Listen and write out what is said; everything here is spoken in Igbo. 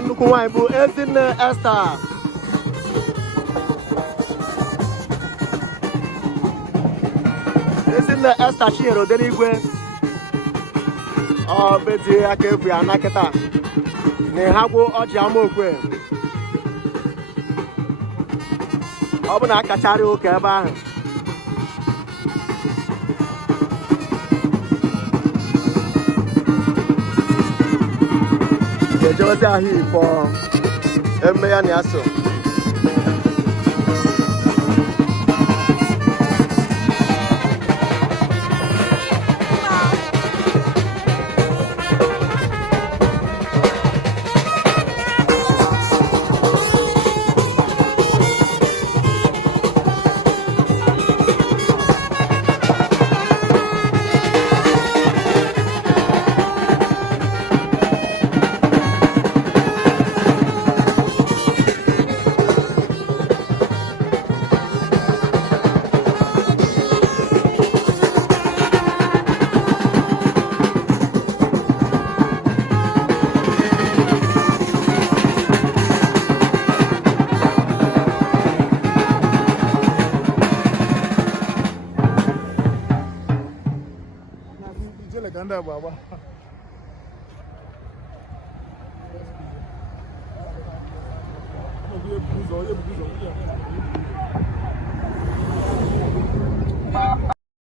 nnukwu nwanyị bụ Ezinne Esther. Ezinne Esther Chinyere Odenigwe. Bedi aka efu ya na kịta na ịhagwo ọjị amaokwe. Ọ bụ na akacharị ụka ebe ahụ. Ga-ejewezi ahụ ifo eme ya na ya so. Ganda baba.